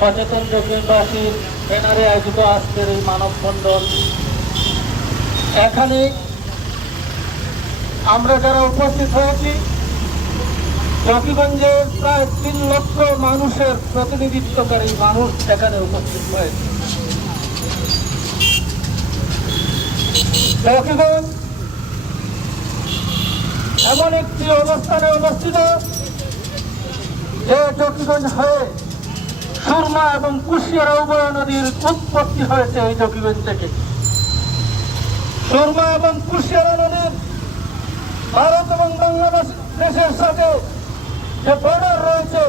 সচেতন জকিগঞ্জবাসীর ব্যানারে আয়োজিত আজকের এই মানববন্ধন, এখানে আমরা যারা উপস্থিত হয়েছি জকিগঞ্জের প্রায় 3 লক্ষ মানুষের প্রতিনিধিত্বকারী মানুষ এখানে উপস্থিত হয়েছে। জকিগঞ্জ এমন একটি অবস্থানে অবস্থিত যে জকিগঞ্জ হয়ে সুরমা এবং কুশিয়ারা উভয় নদীর উৎপত্তি হয়েছে এই জকিগঞ্জ থেকে। সুরমা এবং কুশিয়ারা নদীর ভারত এবং বাংলাদেশের সাথে যে বর্ডার রয়েছে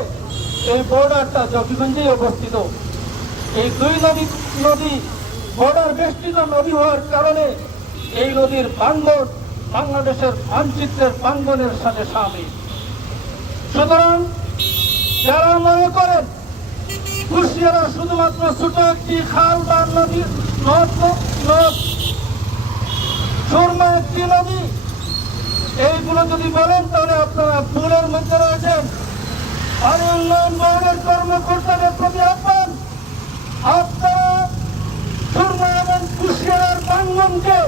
এই বর্ডারটা জকিগঞ্জেই অবস্থিত। এই দুই নদী বর্ডার বেষ্টিত নদী হওয়ার কারণে এই নদীর ভাঙ্গন বাংলাদেশের মানচিত্রের ভাঙ্গনের সাথে সামিল। সুতরাং যারা মনে করেন কুশিয়ারা শুধুমাত্র ছোট একটি খাল বা নদী, সুরমা একটি নদী, এইগুলো যদি বলেন তাহলে আপনারা ভুলের মধ্যে রয়েছেন। পানি উন্নয়ন বোর্ডের কর্মকর্তাদের প্রতি আহ্বান, আপনারা সুরমা এবং কুশিয়ারার ভাঙ্গনকে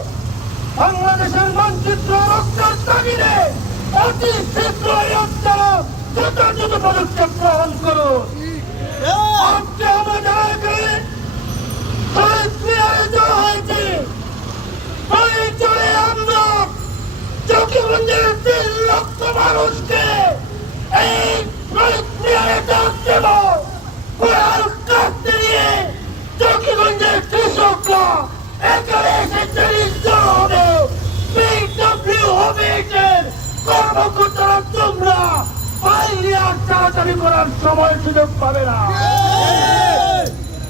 বাংলাদেশের মানচিত্র রক্ষার তাগিদে অতি শীঘ্রই আপনারা যথাযথ পদক্ষেপ গ্রহণ করুন। আজকে আমাদের এখানে শহীদ মিনারে যাওয়া হয়েছে, শহীদ চলে আমরা জকিগঞ্জের 3 লক্ষ মানুষকে এই শহীদ মিনারে ডাক দেব। কোরআন কাঁদতে নিয়ে জকিগঞ্জের কৃষকরা এখানে এসে ট্রেনিং হবে, বিডব্লিউ হবে, কর্মকর্তারা তোমরা বাইরে আর চালাচালি করার সময় সুযোগ পাবে না।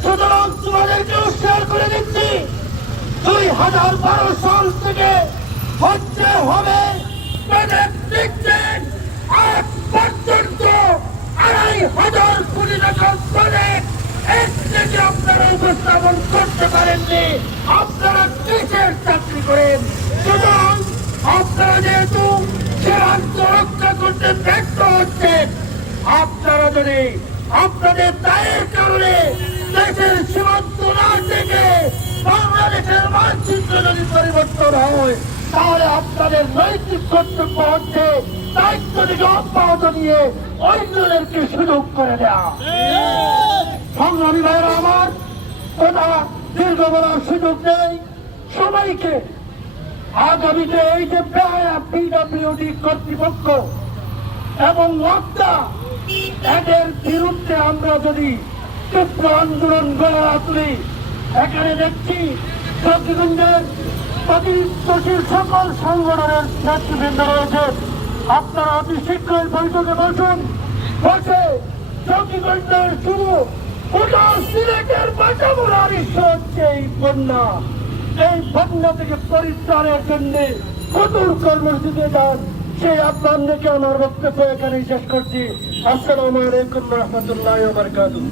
সুতরাং তোমাদেরকে শেয়ার করে দিচ্ছি 2012 সাল থেকে হচ্ছে হবে আজ পর্যন্ত 2,500 কোটি টাকার প্রজেক্ট এক থেকে আপনারা উপস্থাপন করতে পারেননি। আপনারা কিসের চাকরি করেন? সুতরাং আপনারা যেহেতু সীমান্ত রক্ষা করতে ব্যর্থ হচ্ছেন, আপনারা যদি আপনাদের দায়ের কারণে দেশের সীমান্ত না থেকে বাংলাদেশের মানচিত্র যদি পরিবর্তন হয় তাহলে আপনাদের নৈতিক কর্তব্য হচ্ছে দায়িত্ব থেকে অব্যাহত নিয়ে অন্যদেরকে সুযোগ করে দেওয়া। সংগ্রামী ভাইয়েরা আমার কথা দীর্ঘ বলার সুযোগ নেই। সবাইকে আগামীতে এই যে পিডব্লিউডি কর্তৃপক্ষ এবং ওয়াক্তা এদের বিরুদ্ধে আমরা যদি তীব্র আন্দোলন গড়ে তুলি, এখানে দেখছি জকিগঞ্জের প্রতিষ্ঠিত সকল সংগঠনের নেতৃবৃন্দ রয়েছে। আপনারা অতি শীঘ্রই বৈঠকে বসুন, বসে জকিগঞ্জের শুরু গোটা সিলেটের বাঁচানোর ইস্যু হচ্ছে এই বন্যা। এই বন্যা থেকে পরিত্রাণের জন্য কঠোর কর্মসূচিতে যান, সেই আহ্বান রেখে আমার বক্তব্য এখানেই শেষ করছি। আসসালামু আলাইকুম রহমতুল্লাহ ওয়া বারাকাতুহু।